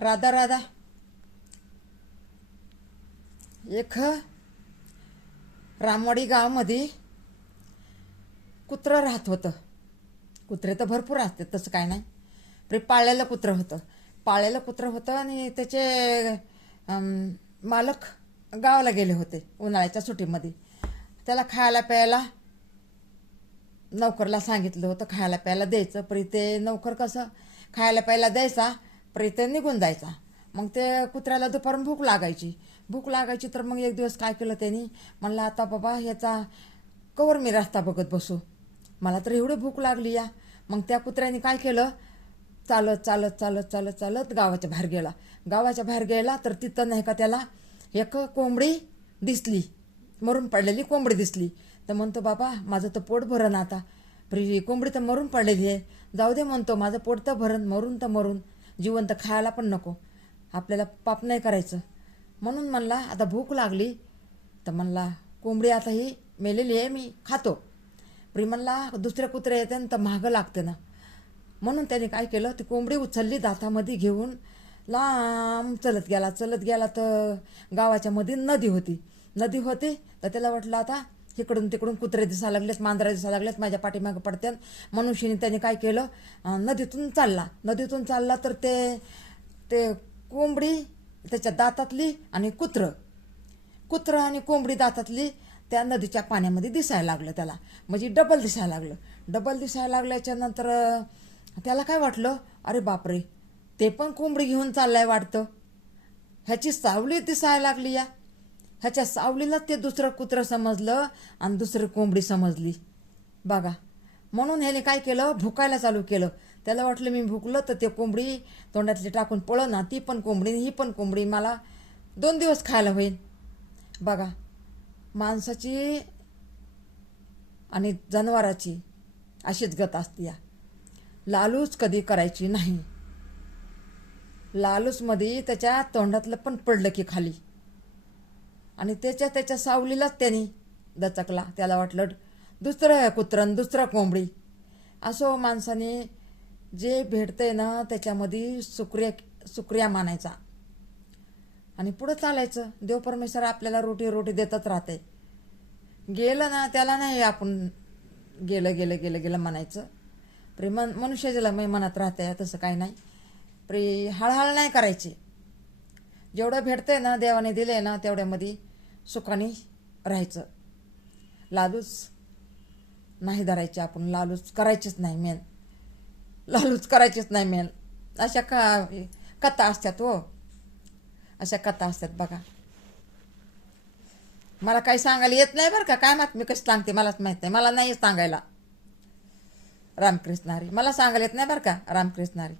राधा राधा एक रामवाडी गावामध्ये कुत्रं राहत होतं. कुत्रे तर भरपूर असतात, तसं काय नाही. पाळलेलं कुत्रं होतं आणि त्याचे मालक गावाला गेले होते उन्हाळ्याच्या सुट्टीमध्ये. त्याला खायला प्यायला नौकरला सांगितलं होतं खायला प्यायला द्यायचं. ते नौकर कसं खायला प्यायला द्यायचा, ते निघून जायचा. मग ते कुत्र्याला दुपारून भूक लागायची तर मग एक दिवस काय केलं त्यांनी, म्हणलं आता बाबा ह्याचा कवर मी रस्ता बघत बसू, मला तर एवढी भूक लागली या. मग त्या कुत्र्याने काय केलं, चालत चालत चालत चालत चालत गावाच्या बाहेर गेला तर तिथं नाही का त्याला एक कोंबडी दिसली, मरून पडलेली कोंबडी दिसली. तर म्हणतो बाबा माझं तर पोट भरण आता, कोंबडी तर मरून पडलेली आहे, जाऊ दे म्हणतो, माझं पोट तर भरण, मरून तर मरून, जिवंत खायला पण नको, आपल्याला पाप नाही करायचं. म्हणून म्हणला आता भूक लागली तर म्हणला कोंबडी आता ही मेलेली आहे मी खातो. म्हणला दुसऱ्या कुत्रे येते तर महागं लागते ना. म्हणून त्याने काय केलं, ती कोंबडी उचलली दातामध्ये घेऊन लांब चलत गेला तर गावाच्या मध्ये नदी होती. तर त्याला वाटलं आता इकडून तिकडून कुत्रे दिसायला लागलेत, मांजरा दिसायला लागलेत, माझ्या पाठीमागं पडत्यान. मनुष्याने त्याने काय केलं, नदीतून चालला तर ते कोंबडी त्याच्या दातातली आणि कुत्रं आणि कोंबडी दातातली त्या नदीच्या पाण्यामध्ये दिसायला लागलं त्याला. म्हणजे डबल दिसायला लागल्याच्या नंतर त्याला काय वाटलं, अरे बापरे, ते पण कोंबडी घेऊन चाललाय वाटतं, ह्याची सावली दिसायला लागली या. ह्याच्या सावलीला ते दुसरं कुत्रं समजलं आणि दुसरी कोंबडी समजली बघा. म्हणून ह्याने काय केलं, भुकायला चालू केलं. त्याला वाटलं मी भुकलं तर ते कोंबडी तोंडातली टाकून पळं ना, ती पण कोंबडी ही पण कोंबडी मला 2 दिवस खायला होईल. बघा, माणसाची आणि जनावराची अशीच गत असते या. लालूच कधी करायची नाही. लालूचमध्ये त्याच्या तोंडातलं पण पडलं की खाली, आणि त्याच्या सावलीलाच त्यांनी दचकला. त्याला वाटलं दुसरं कुत्रं दुसरं कोंबडी. असो माणसाने जे भेटतंय ना त्याच्यामध्ये शुक्रिया मानायचा आणि पुढं चालायचं. देव परमेश्वर आपल्याला रोटी देतच राहते. गेलं ना त्याला नाही आपण गेलं म्हणायचं. मनुष्याला मनात राहते तसं काही नाही. हळहळ नाही करायची. जेवढं भेटतंय ना देवाने दिले ना तेवढ्यामध्ये सुखाने राहायचं. लालूच नाही धरायची आपण, लालूच करायचीच नाही मेन. अशा कथा असतात हो, अशा कथा असतात बघा. मला काही सांगायला येत नाही बरं का, काय माहित मी कशी सांगते मलाच माहित नाही, मला नाही सांगायला. रामकृष्ण हरी, मला सांगायला येत नाही बरं का. रामकृष्ण हरी.